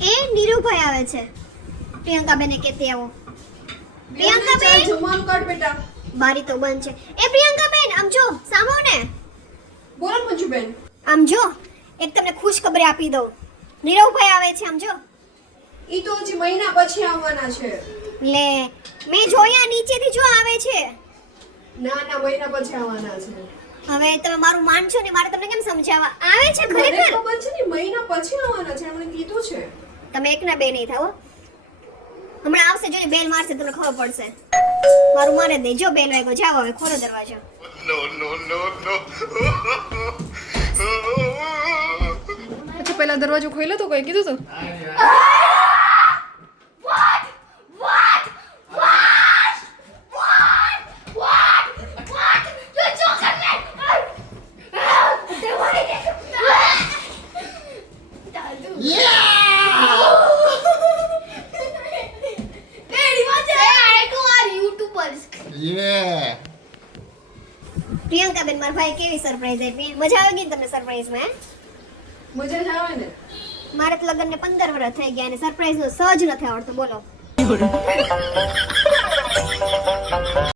એ નીરુભાઈ આવે છે. પ્રિયંકા બેને કહેતી આવો. પ્રિયંકા બેન જમવાનું કાઢ બેટા. બારી તો બંધ છે. એ પ્રિયંકા બેન આમ જો સામો ને. બોલો મંજુ બેન. આમ જો એક તમને ખુશ ખબર આપી દઉં. નીરુભાઈ આવે છે આમ જો. ઈ તો હજી મહિના પછી આવવાના છે. લે મેં જોયા નીચેથી જો આવે છે. ના મહિના પછી આવવાના છે. હવે તમે મારું માનશો ને મારે તમને કેમ સમજાવવા આવે છે મને ખરેખર. ખબર છે ને મહિના પછી આવવાના છે એમણે કીધું છે. તમે એકના બે નહીં થાઓ. હમણાં આવશે જો બેલ મારશે તમને ખબર પડશે. મારું મારે દે જો બેલ વાગ્યો જાવ હવે ખોલો દરવાજો. અચ્છા પહેલા દરવાજો ખોલ્યો તો કોઈ કીધું તો Yeah. પ્રિયંકા બેન મારા ભાઈ કેવી સરપ્રાઈઝ આપી. મજા આવી ગઈ ને તમને સરપ્રાઈઝમાં? મજા જ આવે ને. મારે તો લગ્નને 15 વર્ષ થઈ ગયા અને સરપ્રાઈઝ નો સહજ નથી આવડતું બોલો.